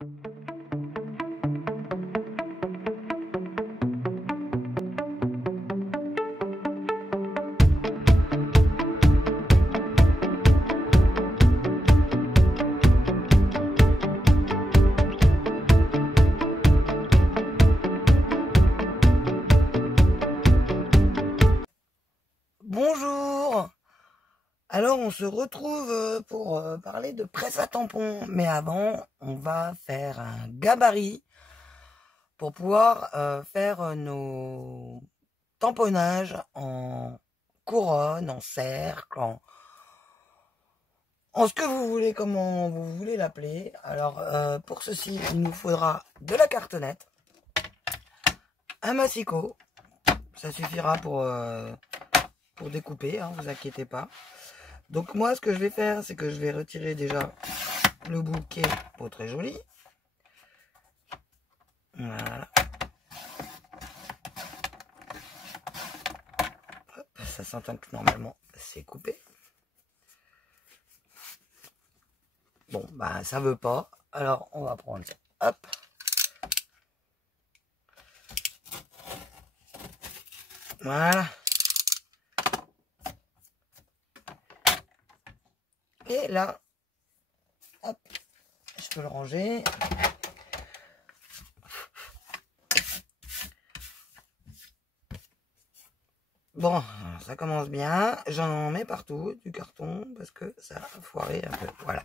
Bonjour. Alors on se retrouve pour parler de presse à tampons, mais avant on va faire un gabarit pour pouvoir faire nos tamponnages en couronne, en cercle, en ce que vous voulez, comment vous voulez l'appeler. Alors pour ceci il nous faudra de la cartonnette, un massicot, ça suffira pour découper, hein, vous inquiétez pas. Donc moi ce que je vais faire, c'est que je vais retirer déjà le bout qui est pas très joli. Voilà. Hop, ça s'entend que normalement c'est coupé. Bon bah ça veut pas. Alors on va prendre ça. Hop. Voilà. Et là, hop, je peux le ranger. Bon, ça commence bien. J'en mets partout du carton parce que ça a foiré un peu. Voilà.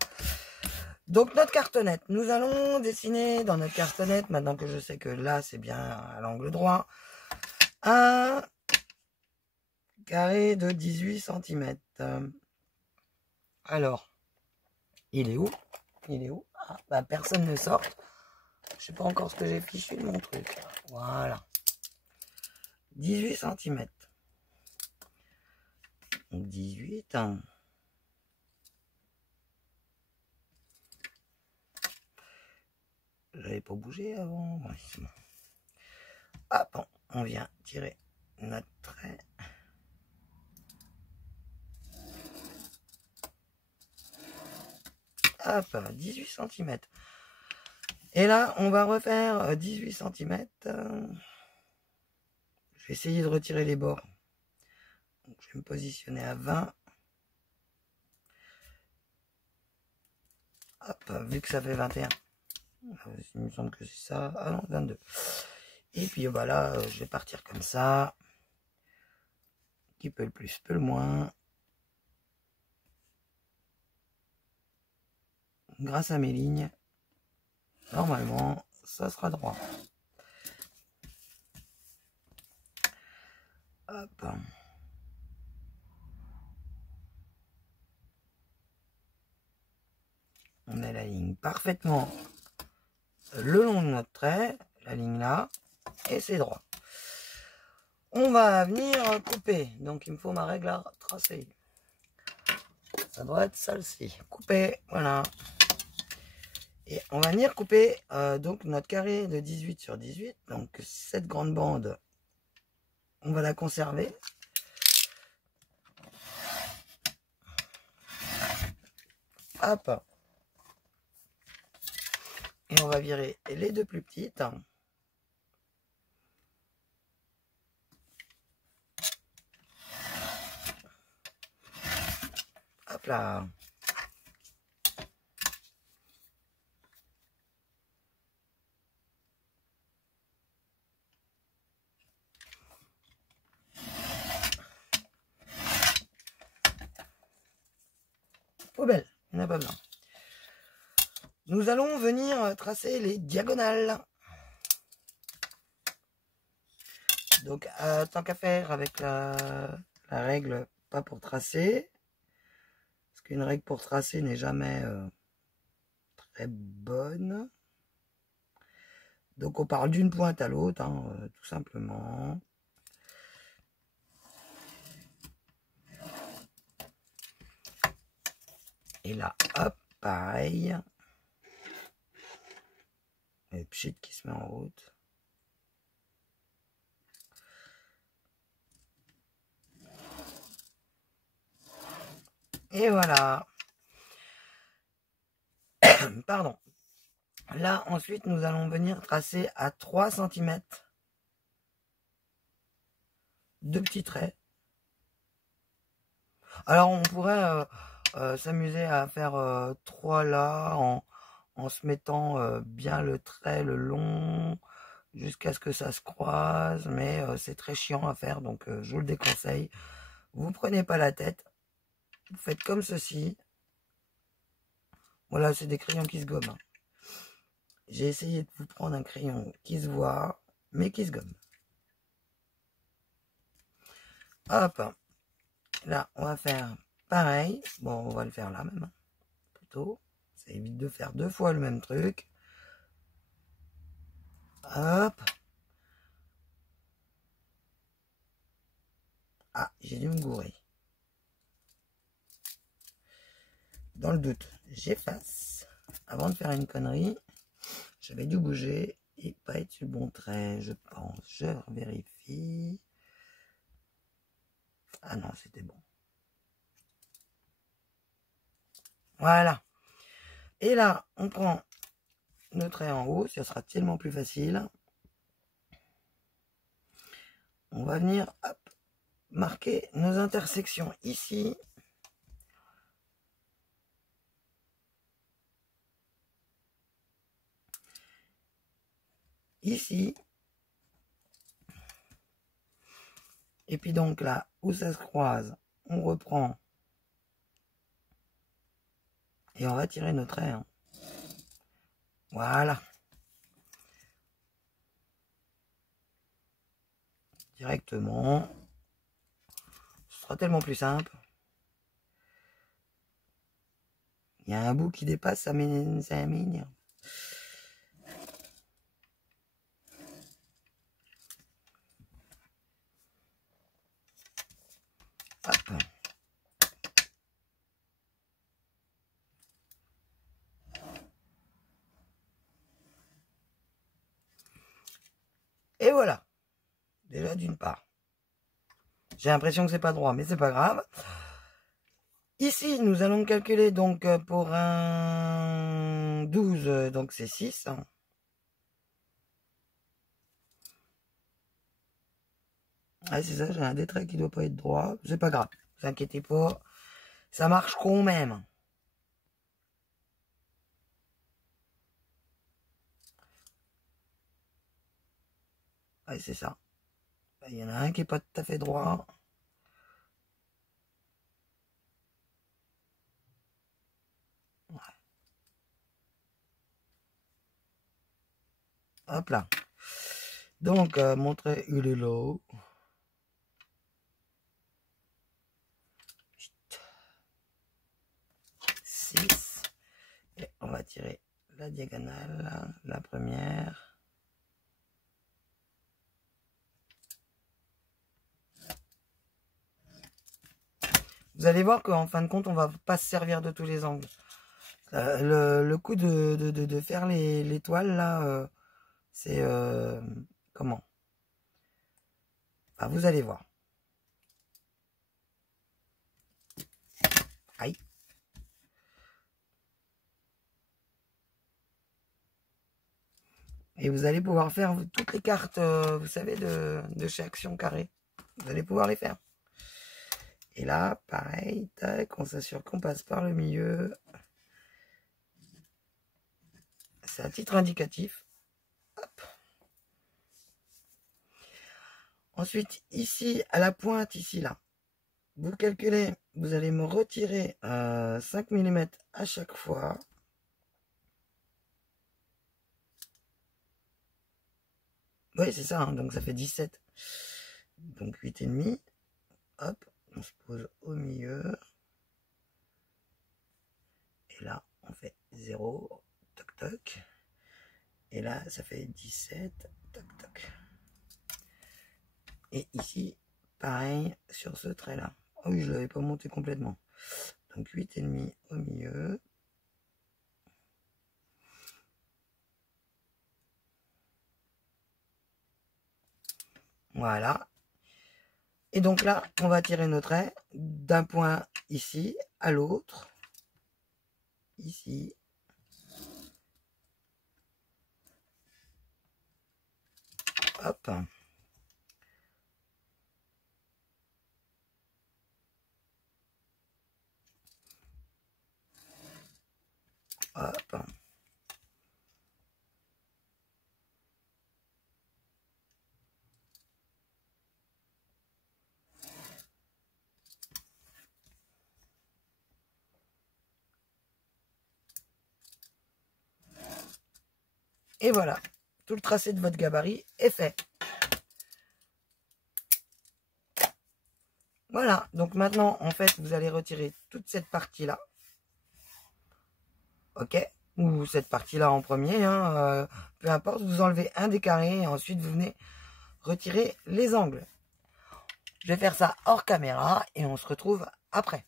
Donc notre cartonnette, nous allons dessiner dans notre cartonnette, maintenant que je sais que là c'est bien à l'angle droit, un carré de 18 cm. Alors, il est où? Il est où? Ah, bah, personne ne sort. Je sais pas encore ce que j'ai fichu de mon truc. Voilà. 18 cm. 18. Hein. J'avais pas bougé avant. Ouais, c'est bon. Hop, on vient tirer notre trait. Hop, 18 cm. Et là, on va refaire 18 cm. Je vais essayer de retirer les bords. Donc, je vais me positionner à 20. Hop, vu que ça fait 21. Il me semble que c'est ça. Ah non, 22. Et puis bah là, je vais partir comme ça. Qui peut le plus, peut le moins. Grâce à mes lignes, normalement, ça sera droit. Hop. On a la ligne parfaitement le long de notre trait, la ligne là, et c'est droit. On va venir couper, donc il me faut ma règle à tracer. Ça doit être celle-ci, couper, voilà. Et on va venir couper donc notre carré de 18 sur 18, donc cette grande bande, on va la conserver. Hop. Et on va virer les deux plus petites. Hop là. Poubelle, il n'y en a pas besoin. Nous allons venir tracer les diagonales. Donc, tant qu'à faire avec la règle, pas pour tracer. Parce qu'une règle pour tracer n'est jamais très bonne. Donc, on parle d'une pointe à l'autre, hein, tout simplement. Et là, hop, pareil. Et pchit qui se met en route. Et voilà. Pardon. Là, ensuite, nous allons venir tracer à 3 cm de petits traits. Alors, on pourrait s'amuser à faire 3 là, en se mettant bien le trait, le long, jusqu'à ce que ça se croise, mais c'est très chiant à faire, donc je vous le déconseille. Vous prenez pas la tête, vous faites comme ceci. Voilà, c'est des crayons qui se gomment, hein. J'ai essayé de vous prendre un crayon qui se voit, mais qui se gomme. Hop, là, on va faire pareil. Bon, on va le faire là même, plutôt. Ça évite de faire 2 fois le même truc. Hop. Ah, j'ai dû me gourer. Dans le doute, j'efface. Avant de faire une connerie, j'avais dû bouger et pas être sur le bon trait, je pense. Je vérifie. Ah non, c'était bon. Voilà. Et là, on prend nos traits en haut, ça sera tellement plus facile. On va venir, hop, marquer nos intersections ici. Ici. Et puis donc là, où ça se croise, on reprend. Et on va tirer nos traits, hein. Voilà. Directement. Ce sera tellement plus simple. Il y a un bout qui dépasse, ça m'énerve. Hop. Et voilà. Déjà d'une part. J'ai l'impression que c'est pas droit, mais c'est pas grave. Ici, nous allons calculer donc pour un 12, donc c'est 6. Ah, c'est ça, j'ai un des traits qui doit pas être droit. C'est pas grave, ne vous inquiétez pas. Ça marche quand même. Ouais, c'est ça. Il y en a un qui est pas tout à fait droit. Ouais. Hop là. Donc, mon trait, il est là. 6. Et on va tirer la diagonale, la première. Vous allez voir qu'en fin de compte, on va pas se servir de tous les angles. Le coup de faire les toiles, là, c'est... comment? Ah, vous allez voir. Aïe. Et vous allez pouvoir faire toutes les cartes, vous savez, de chez Action Carré. Vous allez pouvoir les faire. Et là, pareil, tac, on s'assure qu'on passe par le milieu. C'est à titre indicatif. Hop. Ensuite, ici, à la pointe, ici, là, vous calculez, vous allez me retirer 5 mm à chaque fois. Oui, c'est ça, hein, donc ça fait 17. Donc 8,5. Hop, on se pose au milieu. Et là, on fait 0, toc toc. Et là, ça fait 17, toc toc. Et ici, pareil sur ce trait-là. Oh oui, je ne l'avais pas monté complètement. Donc 8,5 au milieu. Voilà. Et donc là, on va tirer nos traits d'un point ici à l'autre. Ici. Hop. Hop. Et voilà, tout le tracé de votre gabarit est fait. Voilà, donc maintenant, en fait, vous allez retirer toute cette partie-là. Ok, ou cette partie-là en premier, hein, peu importe, vous enlevez un des carrés et ensuite vous venez retirer les angles. Je vais faire ça hors caméra et on se retrouve après.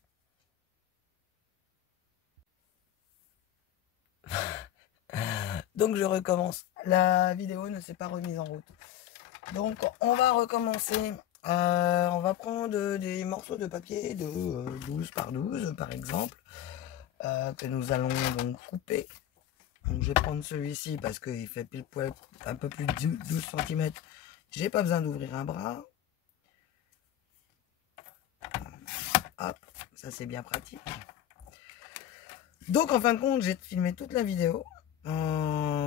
Donc je recommence. La vidéo ne s'est pas remise en route. Donc on va recommencer. On va prendre des morceaux de papier de 12 par 12 par exemple. Que nous allons donc couper. Donc je vais prendre celui-ci parce qu'il fait pile poil un peu plus de 12 cm. J'ai pas besoin d'ouvrir un bras. Hop, ça c'est bien pratique. Donc en fin de compte, j'ai filmé toute la vidéo.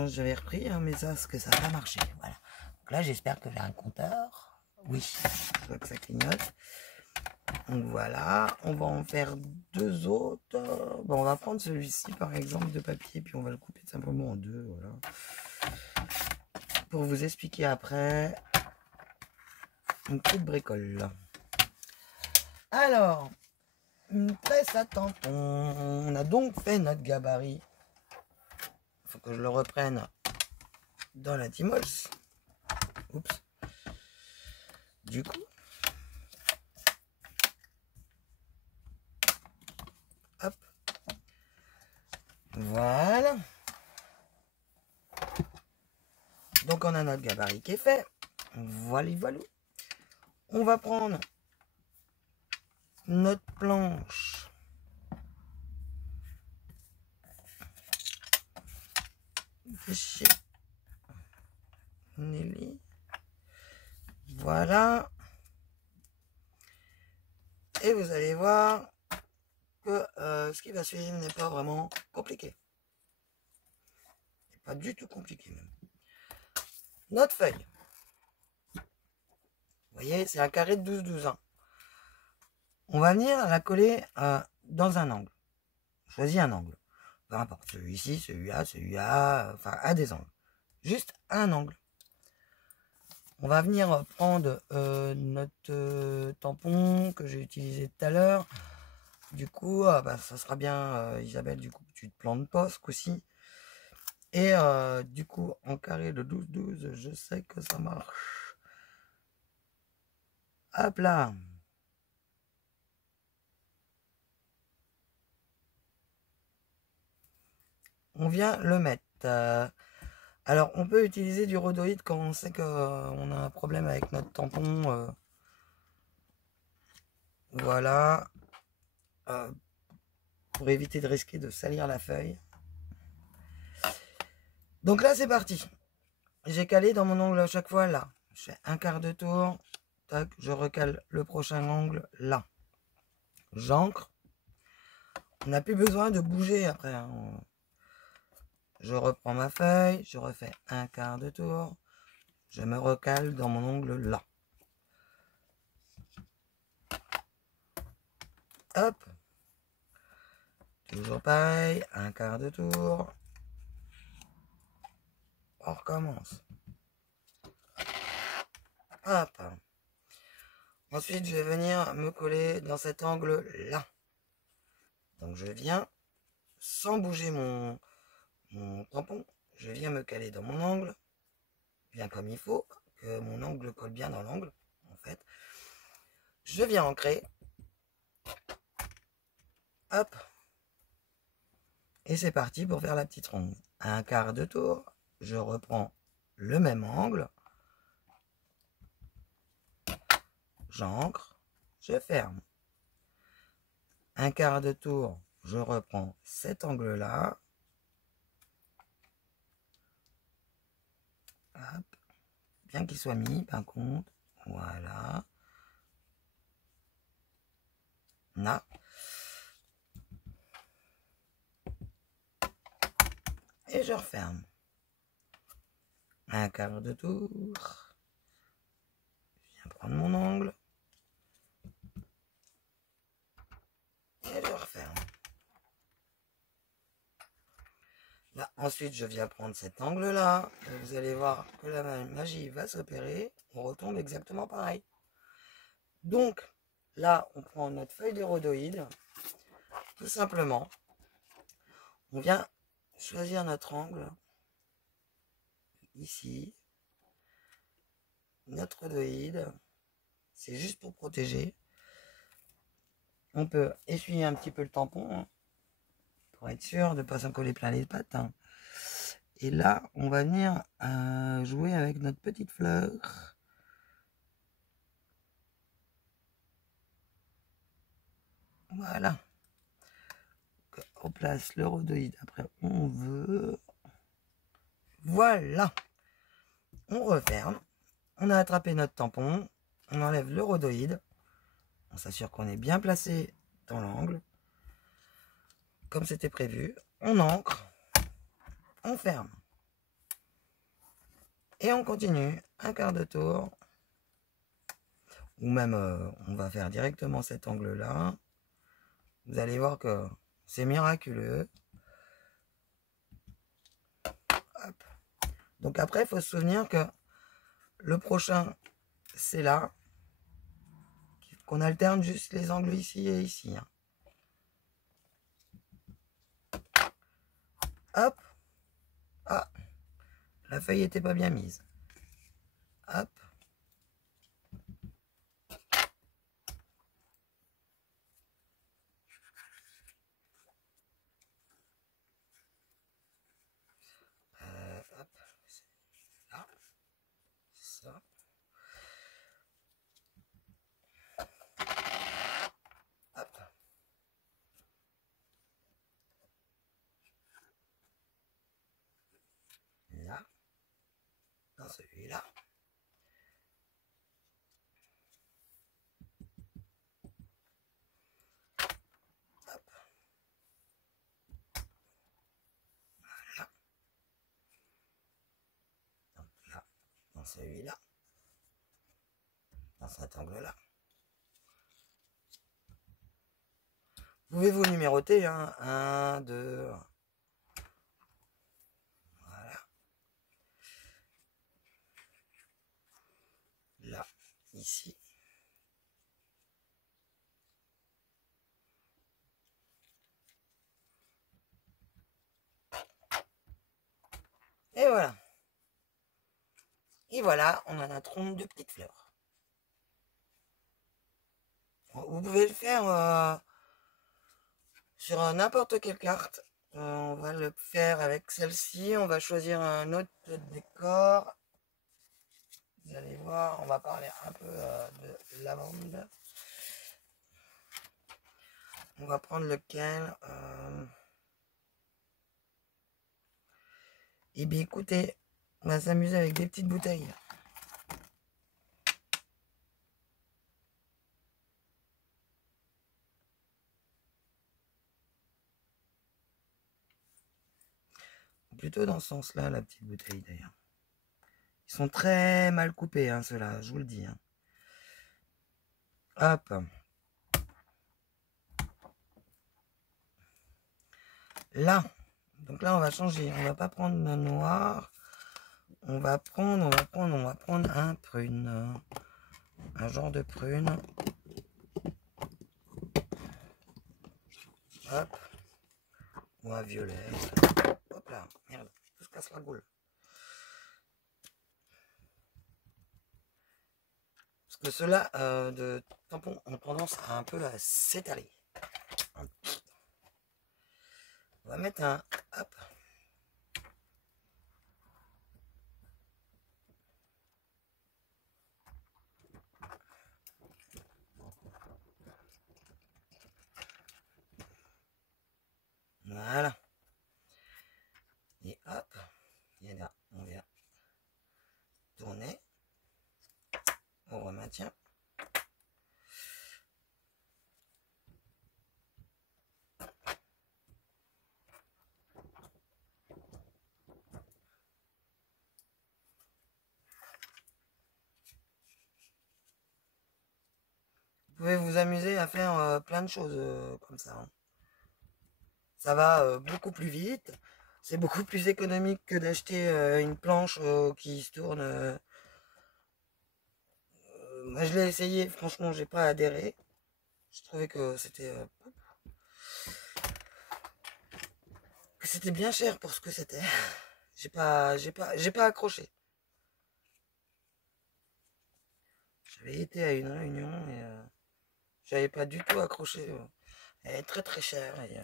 J'avais repris, hein, mais ça, que ça n'a pas marché. Voilà. Donc là, j'espère que j'ai un compteur. Oui, je vois que ça clignote. Donc voilà, on va en faire deux autres. Bon, on va prendre celui-ci par exemple de papier, puis on va le couper simplement en deux. Voilà. Pour vous expliquer après une petite bricole. Alors, une presse à tampon. On a donc fait notre gabarit. Il faut que je le reprenne dans la Timols. Oups. Du coup, hop. Voilà. Donc on a notre gabarit qui est fait. Voilà, voilà. On va prendre notre planche. De chez Nelly. Voilà. Et vous allez voir que ce qui va suivre n'est pas vraiment compliqué. C'est pas du tout compliqué même. Notre feuille. Vous voyez, c'est un carré de 12-12. Hein. On va venir la coller dans un angle. Choisis un angle. Peu importe, celui-ci, celui-là, enfin, à des angles. Juste un angle. On va venir prendre notre tampon que j'ai utilisé tout à l'heure. Du coup, ça sera bien, Isabelle, du coup, tu te plantes pas ce coup-ci. Et du coup, en carré de 12-12, je sais que ça marche. Hop là. On vient le mettre. Alors, on peut utiliser du rhodoïde quand on sait qu'on a un problème avec notre tampon. Voilà. Pour éviter de risquer de salir la feuille. Donc là, c'est parti. J'ai calé dans mon angle à chaque fois là. Je fais un quart de tour. Tac, je recale le prochain angle là. J'ancre. On n'a plus besoin de bouger après. Hein. Je reprends ma feuille. Je refais un quart de tour. Je me recale dans mon ongle là. Hop. Toujours pareil. Un quart de tour. On recommence. Hop. Ensuite, je vais venir me coller dans cet angle-là. Donc, je viens, sans bouger mon tampon, je viens me caler dans mon angle, bien comme il faut, que mon angle colle bien dans l'angle, en fait. Je viens ancrer. Hop. Et c'est parti pour faire la petite ronde. Un quart de tour, je reprends le même angle. J'ancre, je ferme. Un quart de tour, je reprends cet angle-là. Hop. bien qu'il soit mis, par contre. Voilà. Là. Et je referme. Un quart de tour. Je viens prendre mon angle. Et je referme. Là, ensuite, je viens prendre cet angle-là. Vous allez voir que la magie va s'opérer. On retombe exactement pareil. Donc, là, on prend notre feuille de rhodoïde. Tout simplement. On vient choisir notre angle. Ici. Notre rhodoïde. C'est juste pour protéger. On peut essuyer un petit peu le tampon. Hein, pour être sûr de ne pas s'en coller plein les pattes. Hein. Et là, on va venir jouer avec notre petite fleur. Voilà. On place le rhodoïde. Après, on veut. Voilà. On referme. On a attrapé notre tampon. On enlève le rhodoïde. On s'assure qu'on est bien placé dans l'angle. Comme c'était prévu. On ancre. On ferme. Et on continue. Un quart de tour. Ou même, on va faire directement cet angle-là. Vous allez voir que c'est miraculeux. Hop. Donc après, il faut se souvenir que le prochain, c'est là. Qu'on alterne juste les angles ici et ici. Hein. Hop. Ah. La feuille était pas bien mise. Hop. Hop. Là. Ça. Hop. Là. Dans celui-là. Hop. Voilà. Donc là. Dans celui-là. Dans cet angle-là. Pouvez-vous numéroter, hein, 1, 2. Voilà. Là, ici. Et voilà. Et voilà, on a notre ronde de petites fleurs. Vous pouvez le faire sur n'importe quelle carte. On va le faire avec celle-ci. On va choisir un autre décor. Vous allez voir, on va parler un peu de lavande. On va prendre lequel Eh bien écoutez, on va s'amuser avec des petites bouteilles. Plutôt dans ce sens-là, la petite bouteille d'ailleurs. Ils sont très mal coupés, hein, ceux-là, je vous le dis. Hein. Hop. Là. Donc là, on va changer. On va pas prendre le noir. On va prendre un prune. Un genre de prune. Hop. Ou un violet. Hop là. Merde. Tout se casse la gueule. Parce que ceux-là de tampons ont tendance à un peu à s'étaler. On va mettre un... Hop. Voilà. Et hop. Et là, on vient tourner. maintient. Vous pouvez vous amuser à faire plein de choses comme ça, hein. Ça va beaucoup plus vite. C'est beaucoup plus économique que d'acheter une planche qui se tourne. Moi, je l'ai essayé. Franchement, j'ai pas adhéré. Je trouvais que c'était bien cher pour ce que c'était. J'ai pas accroché. J'avais été à une réunion et j'avais pas du tout accroché. Elle est très très chère et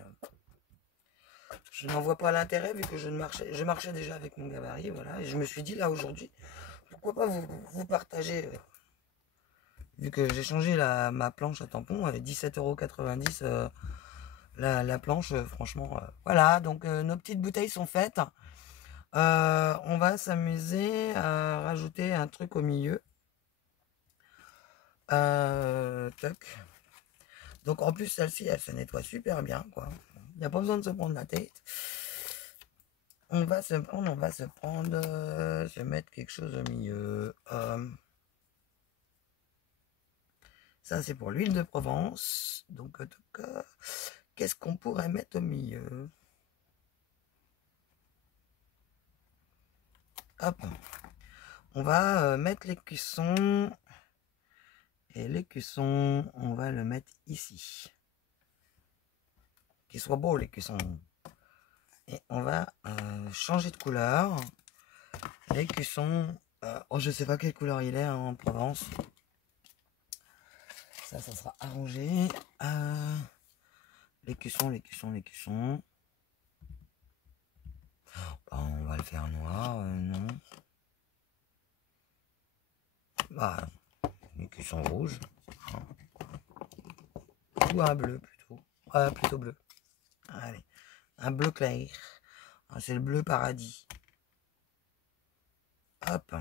je n'en vois pas l'intérêt vu que je marchais déjà avec mon gabarit, voilà. Et je me suis dit là aujourd'hui, pourquoi pas vous partager, vu que j'ai changé ma planche à tampon, 17,90 € la planche, franchement, voilà. Donc nos petites bouteilles sont faites. On va s'amuser à rajouter un truc au milieu. Toc. Donc en plus celle-ci, elle se nettoie super bien, quoi. Il n'y a pas besoin de se prendre la tête. On va se prendre, je vais mettre quelque chose au milieu. Ça c'est pour l'huile de Provence. Donc qu'est-ce qu'on pourrait mettre au milieu? Hop. On va mettre les cuissons. Et les cuissons, on va le mettre ici. Qu'ils soient beaux les cuissons. Et on va changer de couleur. Les cuissons, oh, je sais pas quelle couleur il est hein, en Provence. Ça sera arrangé. Les cuissons. Bah, on va le faire noir, non. Bah, les cuissons rouges. Ou un bleu plutôt. Plutôt bleu. Allez, un bleu clair. C'est le bleu paradis. Hop.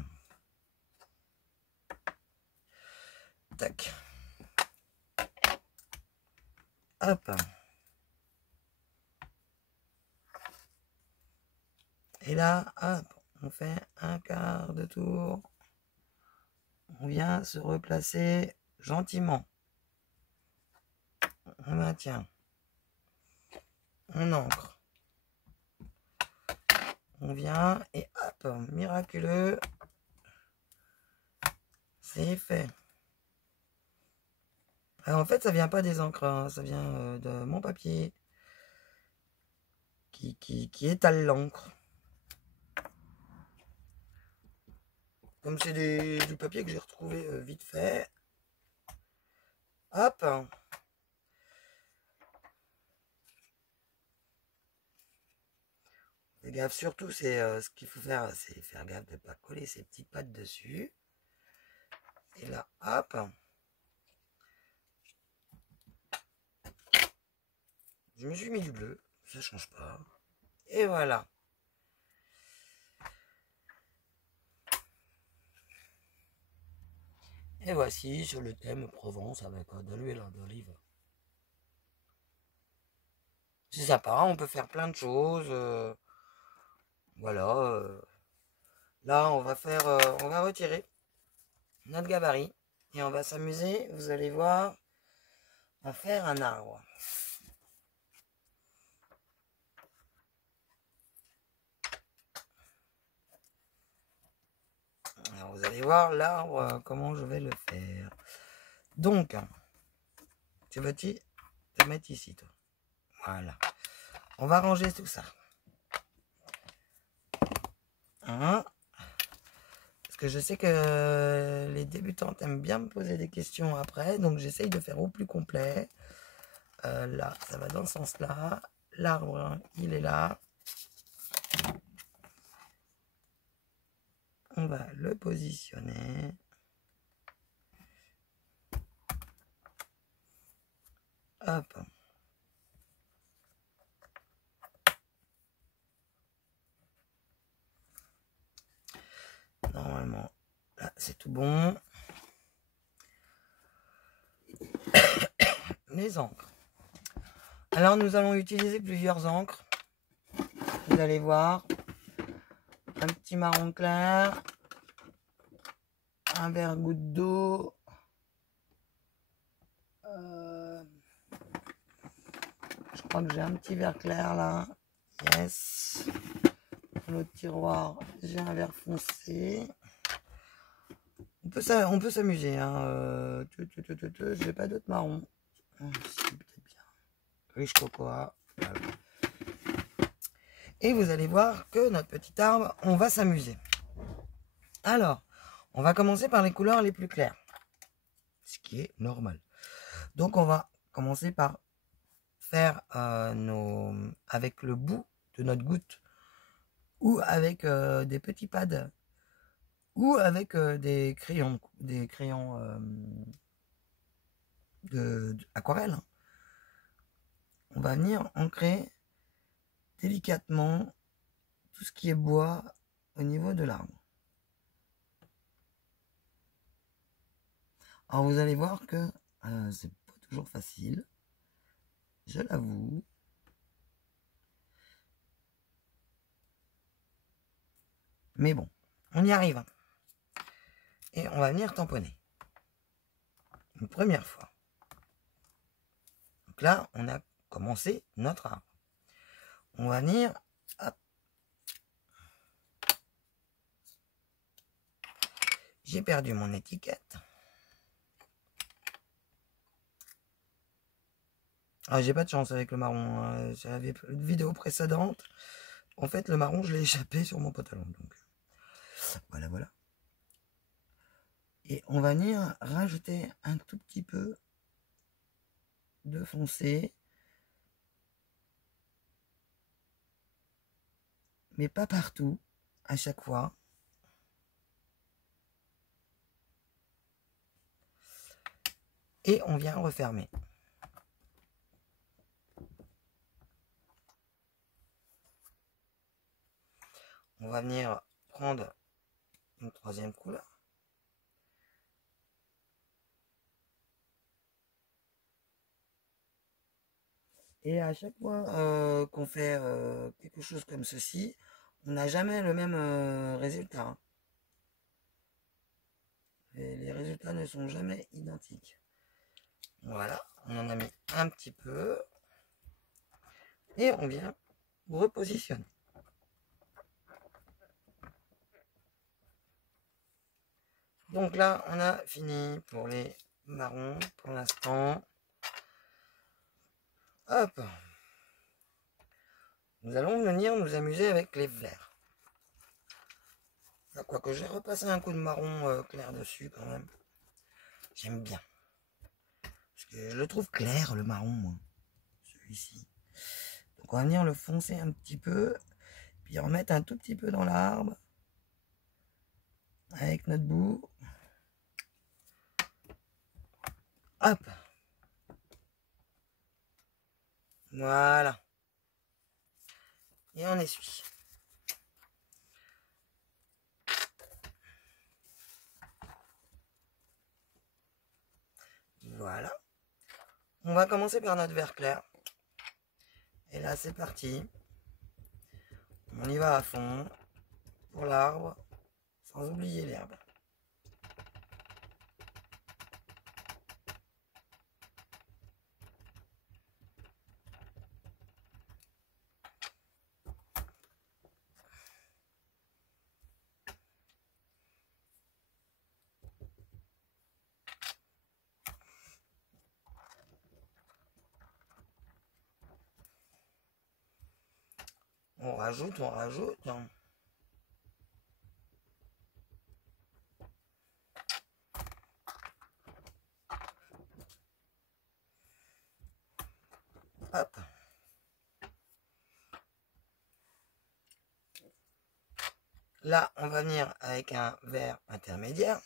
Tac. Hop. Et là, hop, on fait un quart de tour. On vient se replacer gentiment. On maintient. On ancre. On vient et hop, miraculeux. C'est fait. Alors, en fait, ça vient pas des encres, hein, ça vient de mon papier qui étale l'encre. Comme c'est du papier que j'ai retrouvé vite fait. Hop. Fais gaffe, surtout, c'est ce qu'il faut faire, c'est faire gaffe de ne pas coller ces petites pattes dessus. Et là, hop. Je me suis mis du bleu, ça change pas. Et voilà. Et voici sur le thème Provence avec de l'huile d'olive. C'est sympa, on peut faire plein de choses. Voilà. Là, on va retirer notre gabarit et on va s'amuser. Vous allez voir, à faire un arbre. Alors, vous allez voir l'arbre, comment je vais le faire. Donc, tu vas te mettre ici, toi. Voilà. On va ranger tout ça. Hein? Parce que je sais que les débutantes aiment bien me poser des questions après. Donc, j'essaye de faire au plus complet. Là, ça va dans ce sens-là. L'arbre, il est là. On va le positionner. Hop. Normalement, là, c'est tout bon. les encres. Alors nous allons utiliser plusieurs encres. Vous allez voir. Un petit marron clair. Un verre goutte d'eau. Je crois que j'ai un petit verre clair là. Yes. Dans l'autre tiroir, j'ai un verre foncé. On peut s'amuser. Hein. J'ai pas d'autre marron. C'est peut-être bien. Riche cocoa. Voilà. Et vous allez voir que notre petit arbre, on va s'amuser. Alors, on va commencer par les couleurs les plus claires. Ce qui est normal. Donc, on va commencer par faire avec le bout de notre goutte ou avec des petits pads ou avec des crayons aquarelle. On va venir ancrer délicatement tout ce qui est bois au niveau de l'arbre. Alors vous allez voir que c'est pas toujours facile, je l'avoue. Mais bon, on y arrive. Et on va venir tamponner. Une première fois. Donc là, on a commencé notre arbre. On va venir, hop. J'ai perdu mon étiquette. Ah, j'ai pas de chance avec le marron. J'avais une vidéo précédente. En fait, le marron, je l'ai échappé sur mon pantalon. Donc, voilà, voilà. Et on va venir rajouter un tout petit peu de foncé. Mais pas partout, à chaque fois. Et on vient refermer. On va venir prendre une troisième couleur. Et à chaque fois qu'on fait quelque chose comme ceci, on n'a jamais le même résultat. Les résultats ne sont jamais identiques. Voilà, on en a mis un petit peu. Et on vient repositionner. Donc là, on a fini pour les marrons pour l'instant. Hop. Nous allons venir nous amuser avec les verts. Quoique j'ai repassé un coup de marron clair dessus quand même. J'aime bien. Parce que je le trouve clair, le marron, moi. Celui-ci. Donc on va venir le foncer un petit peu. Puis remettre un tout petit peu dans l'arbre. Avec notre bout. Hop. Voilà. Et on essuie. Voilà. On va commencer par notre vert clair. Et là, c'est parti. On y va à fond pour l'arbre, sans oublier l'herbe. On rajoute, on rajoute. Hop. Là, on va venir avec un vert intermédiaire.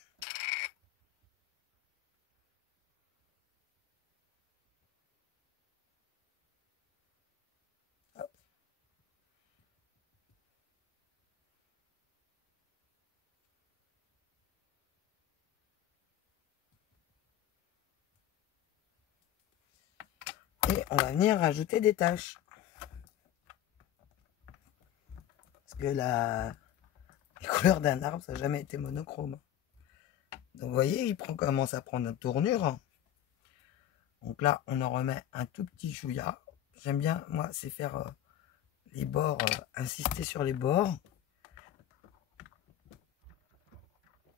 Hop. Et on va venir rajouter des taches. Parce que les couleurs d'un arbre, ça n'a jamais été monochrome. Donc vous voyez, il commence à prendre une tournure. Donc là, on en remet un tout petit chouïa. J'aime bien, moi, c'est faire les bords, insister sur les bords.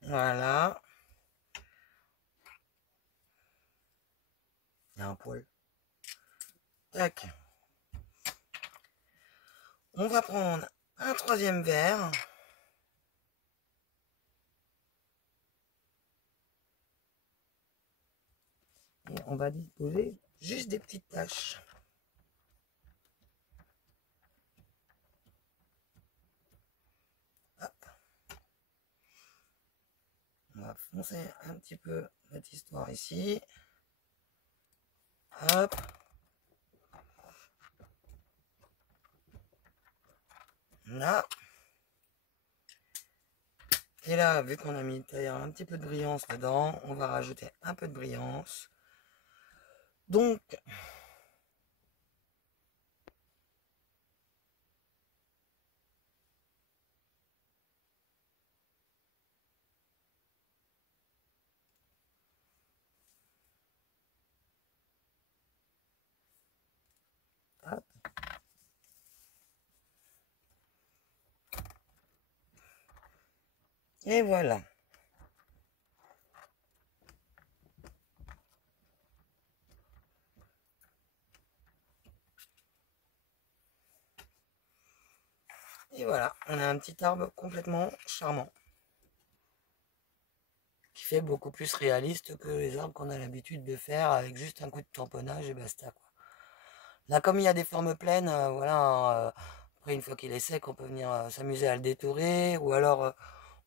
Voilà. Il y a un poil. Tac. On va prendre un troisième verre. Et on va disposer juste des petites taches. Hop. On va foncer un petit peu notre histoire ici. Hop. Là. Et là, vu qu'on a mis un petit peu de brillance dedans, on va rajouter un peu de brillance. Donc, hop. Et voilà. Et voilà, on a un petit arbre complètement charmant. Qui fait beaucoup plus réaliste que les arbres qu'on a l'habitude de faire avec juste un coup de tamponnage et basta, quoi. Là, comme il y a des formes pleines, voilà, après une fois qu'il est sec, on peut venir s'amuser à le détourer, ou alors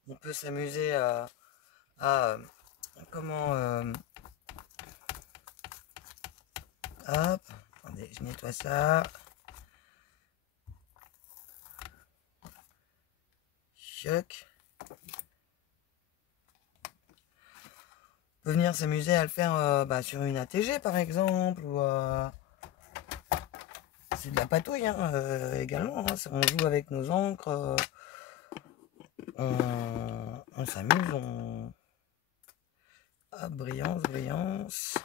on peut s'amuser à comment hop, attendez, je nettoie ça. Choc. On peut venir s'amuser à le faire sur une ATG par exemple, ou c'est de la patouille également, hein. On joue avec nos encres, on s'amuse, Ah, brillance, brillance.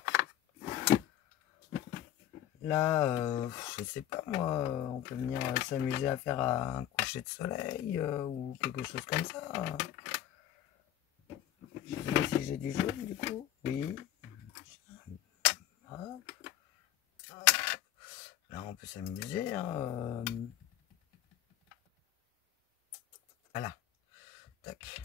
Là, je sais pas moi, on peut venir s'amuser à faire un coucher de soleil ou quelque chose comme ça. Je sais pas si j'ai du jaune du coup. Oui. Hop. Hop. Là, on peut s'amuser, hein. Voilà. Tac.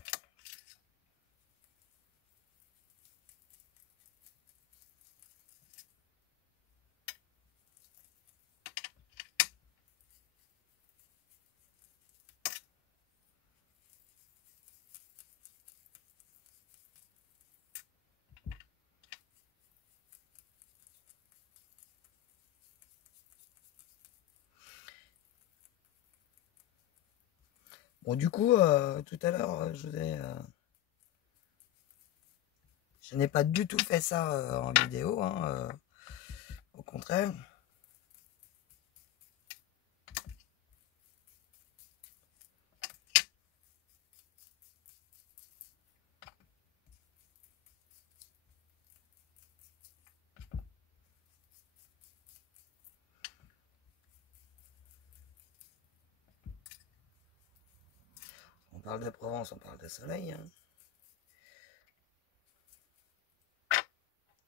Bon, du coup, tout à l'heure, je n'ai pas du tout fait ça en vidéo, hein, au contraire. On parle de Provence, on parle de soleil, hein.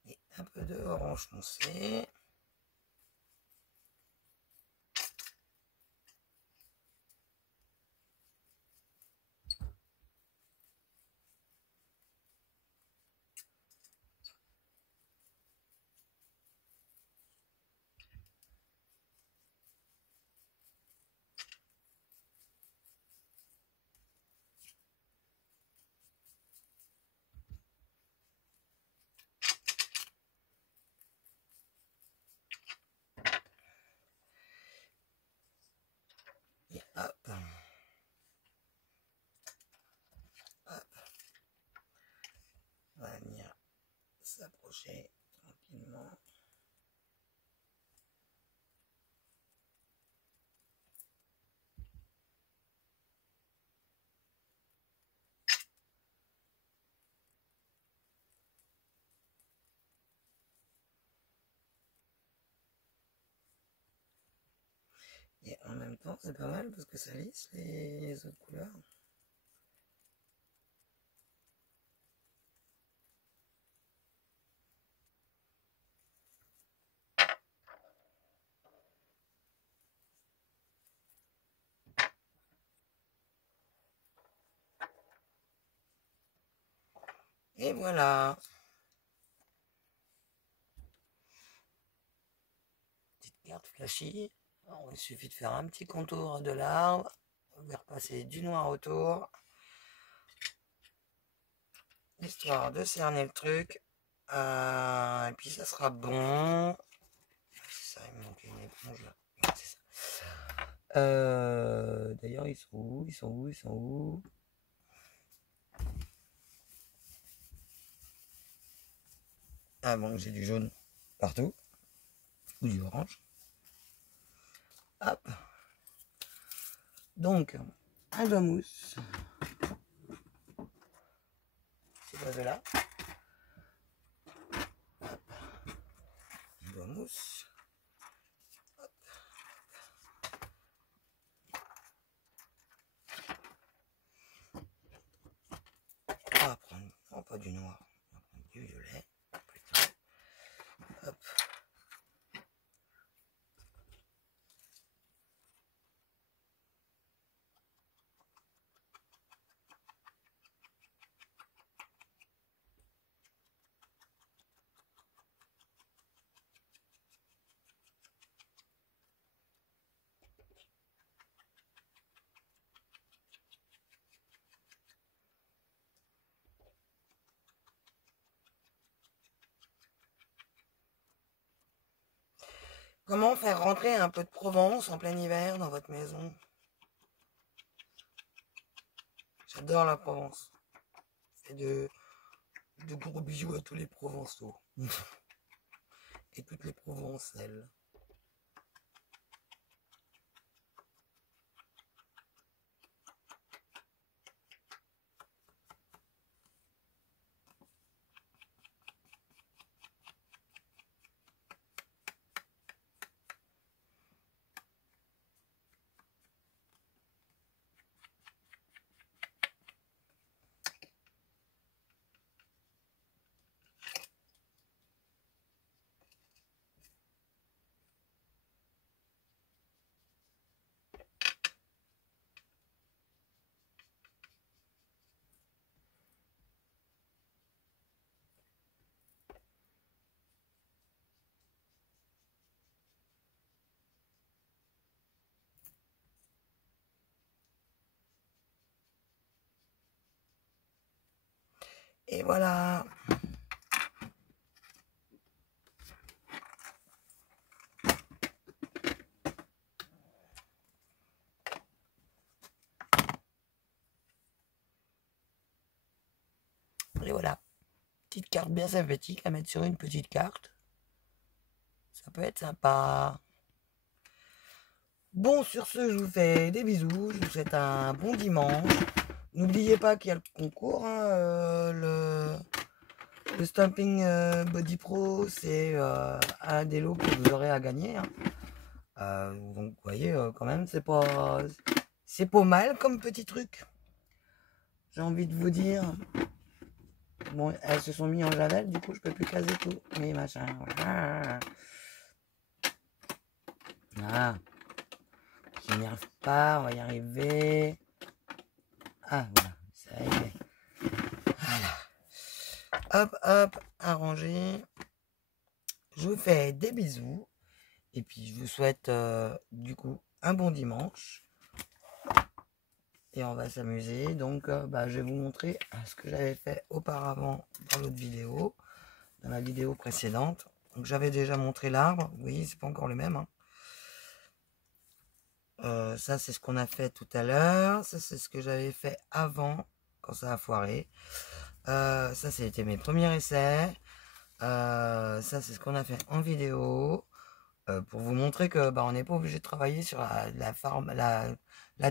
Et un peu de orange foncé. Et hop. Hop. On va venir s'approcher tranquillement. Non, c'est pas mal parce que ça lisse les autres couleurs. Et voilà. Petite carte flashy. Alors, il suffit de faire un petit contour de l'arbre. On va repasser du noir autour. Histoire de cerner le truc. Et puis ça sera bon. C'est ça, il me manquait une éponge là. Ouais, c'est ça. D'ailleurs, ils sont où? Ils sont où? Ils sont où? Ah bon, j'ai du jaune partout. Ou du orange. Hop. Donc, un doigt mousse. C'est pas là. Un doigt mousse. Hop. On va prendre, non, pas du noir, on va prendre du violet. Plutôt. Hop. Comment faire rentrer un peu de Provence en plein hiver dans votre maison? J'adore la Provence. Et de gros bijoux à tous les Provençaux. Et toutes les Provençales. Et voilà. Et voilà. Petite carte bien sympathique à mettre sur une petite carte. Ça peut être sympa. Bon, sur ce, je vous fais des bisous. Je vous souhaite un bon dimanche. N'oubliez pas qu'il y a le concours. Hein, le Stamping Body Pro, c'est un des lots que vous aurez à gagner. Hein. Donc, vous voyez, quand même, c'est pas mal comme petit truc. J'ai envie de vous dire. Bon, elles se sont mis en javel, du coup, je peux plus caser tout. Mais machin. Voilà. Ah. Je n'y arrive pas, on va y arriver. Ah, voilà, ça y est. Voilà. Hop, hop, arrangé. Je vous fais des bisous. Et puis, je vous souhaite, du coup, un bon dimanche. Et on va s'amuser. Donc, je vais vous montrer ce que j'avais fait auparavant dans l'autre vidéo. Dans la vidéo précédente. Donc, j'avais déjà montré l'arbre. Vous voyez, c'est pas encore le même. Hein. Ça, c'est ce qu'on a fait tout à l'heure. Ça, c'est ce que j'avais fait avant, quand ça a foiré. Ça, c'était mes premiers essais. Ça, c'est ce qu'on a fait en vidéo. Pour vous montrer que on n'est pas obligé de travailler sur la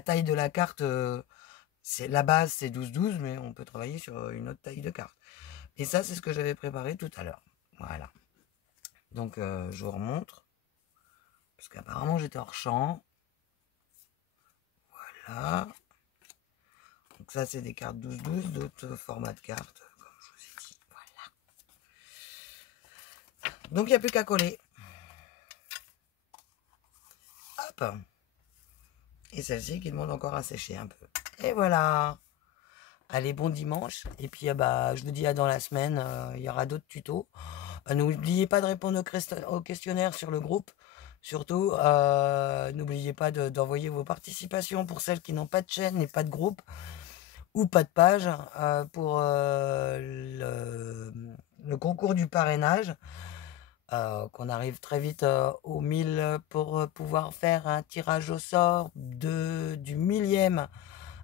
taille de la carte. C'est la base, c'est 12-12, mais on peut travailler sur une autre taille de carte. Et ça, c'est ce que j'avais préparé tout à l'heure. Voilà. Donc, je vous remontre. Parce qu'apparemment, j'étais hors champ. Voilà. Donc ça, c'est des cartes 12-12, d'autres formats de cartes, comme je vous ai dit. Voilà. Donc, il n'y a plus qu'à coller. Hop. Et celle-ci qui demande encore à sécher un peu. Et voilà. Allez, bon dimanche. Et puis, je vous dis à dans la semaine. Il y aura d'autres tutos. N'oubliez pas de répondre au questionnaire sur le groupe. Surtout, n'oubliez pas d'envoyer vos participations pour celles qui n'ont pas de chaîne et pas de groupe ou pas de page pour le concours du parrainage. Qu'on arrive très vite aux 1000 pour pouvoir faire un tirage au sort du 1000e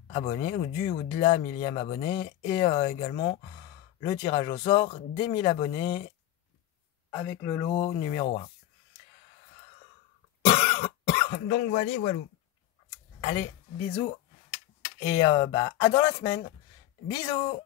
abonné ou de la 1000e abonné et également le tirage au sort des 1000 abonnés avec le lot numéro 1. Donc voilà. Allez, bisous et à dans la semaine. Bisous.